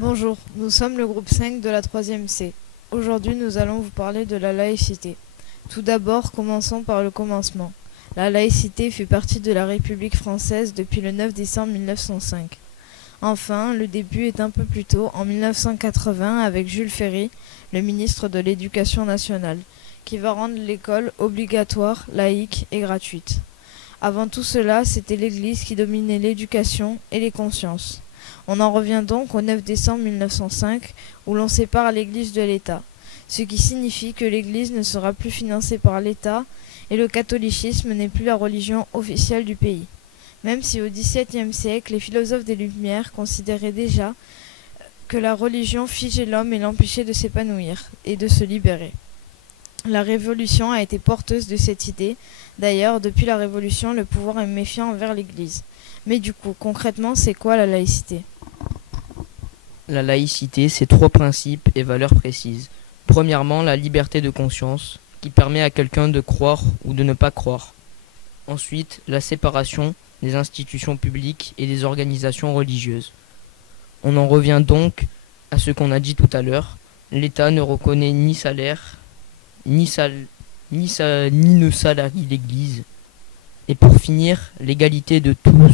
Bonjour, nous sommes le groupe 5 de la 3e C. Aujourd'hui, nous allons vous parler de la laïcité. Tout d'abord, commençons par le commencement. La laïcité fait partie de la République française depuis le 9 décembre 1905. Enfin, le début est un peu plus tôt, en 1980, avec Jules Ferry, le ministre de l'Éducation nationale, qui va rendre l'école obligatoire, laïque et gratuite. Avant tout cela, c'était l'Église qui dominait l'éducation et les consciences. On en revient donc au 9 décembre 1905, où l'on sépare l'Église de l'État, ce qui signifie que l'Église ne sera plus financée par l'État et le catholicisme n'est plus la religion officielle du pays. Même si au XVIIe siècle, les philosophes des Lumières considéraient déjà que la religion figeait l'homme et l'empêchait de s'épanouir et de se libérer. La Révolution a été porteuse de cette idée. D'ailleurs, depuis la Révolution, le pouvoir est méfiant envers l'Église. Mais du coup, concrètement, c'est quoi la laïcité ? La laïcité, c'est 3 principes et valeurs précises. Premièrement, la liberté de conscience, qui permet à quelqu'un de croire ou de ne pas croire. Ensuite, la séparation des institutions publiques et des organisations religieuses. On en revient donc à ce qu'on a dit tout à l'heure. L'État ne reconnaît ni salaire, ni ne salarie l'Église. Et pour finir, l'égalité de tous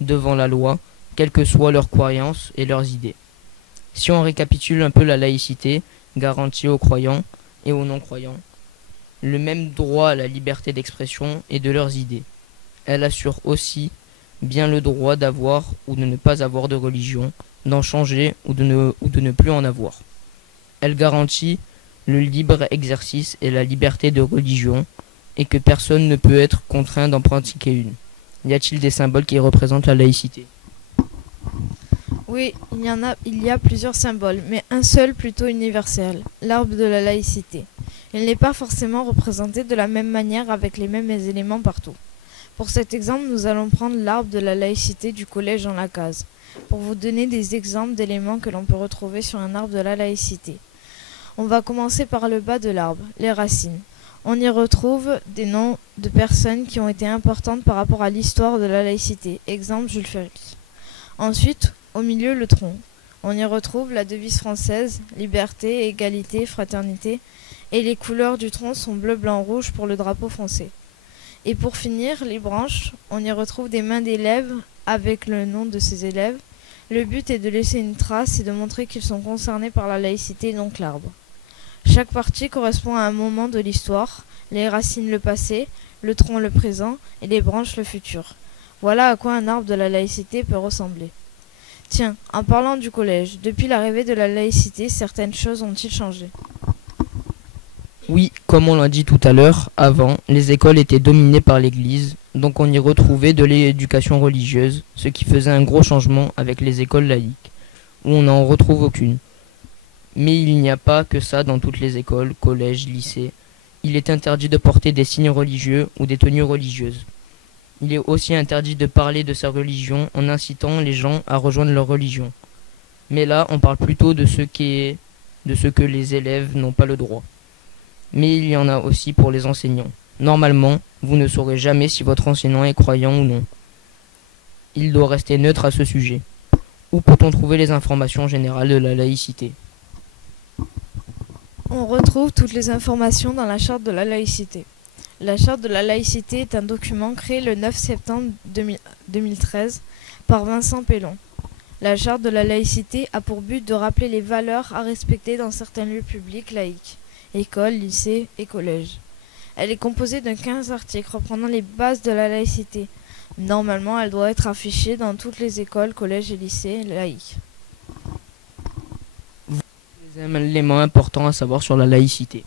devant la loi, quelles que soient leurs croyances et leurs idées. Si on récapitule un peu la laïcité, garantie aux croyants et aux non-croyants, le même droit à la liberté d'expression et de leurs idées. Elle assure aussi bien le droit d'avoir ou de ne pas avoir de religion, d'en changer ou de ne plus en avoir. Elle garantit le libre exercice et la liberté de religion, et que personne ne peut être contraint d'en pratiquer une. Y a-t-il des symboles qui représentent la laïcité ? Oui, il y a plusieurs symboles, mais un seul plutôt universel, l'arbre de la laïcité. Il n'est pas forcément représenté de la même manière avec les mêmes éléments partout. Pour cet exemple, nous allons prendre l'arbre de la laïcité du collège Jean Lacaze, pour vous donner des exemples d'éléments que l'on peut retrouver sur un arbre de la laïcité. On va commencer par le bas de l'arbre, les racines. On y retrouve des noms de personnes qui ont été importantes par rapport à l'histoire de la laïcité, exemple Jules Ferry. Ensuite, au milieu, le tronc. On y retrouve la devise française, liberté, égalité, fraternité, et les couleurs du tronc sont bleu, blanc, rouge pour le drapeau français. Et pour finir, les branches, on y retrouve des mains d'élèves avec le nom de ces élèves. Le but est de laisser une trace et de montrer qu'ils sont concernés par la laïcité, donc l'arbre. Chaque partie correspond à un moment de l'histoire, les racines le passé, le tronc le présent et les branches le futur. Voilà à quoi un arbre de la laïcité peut ressembler. Tiens, en parlant du collège, depuis l'arrivée de la laïcité, certaines choses ont-ils changé ? Oui, comme on l'a dit tout à l'heure, avant, les écoles étaient dominées par l'Église, donc on y retrouvait de l'éducation religieuse, ce qui faisait un gros changement avec les écoles laïques, où on n'en retrouve aucune. Mais il n'y a pas que ça dans toutes les écoles, collèges, lycées. Il est interdit de porter des signes religieux ou des tenues religieuses. Il est aussi interdit de parler de sa religion en incitant les gens à rejoindre leur religion. Mais là, on parle plutôt de ce que les élèves n'ont pas le droit. Mais il y en a aussi pour les enseignants. Normalement, vous ne saurez jamais si votre enseignant est croyant ou non. Il doit rester neutre à ce sujet. Où peut-on trouver les informations générales de la laïcité ? On retrouve toutes les informations dans la charte de la laïcité. La charte de la laïcité est un document créé le 9 septembre 2013 par Vincent Pellon. La charte de la laïcité a pour but de rappeler les valeurs à respecter dans certains lieux publics laïques, écoles, lycées et collèges. Elle est composée de 15 articles reprenant les bases de la laïcité. Normalement, elle doit être affichée dans toutes les écoles, collèges et lycées laïques. Les éléments importants à savoir sur la laïcité.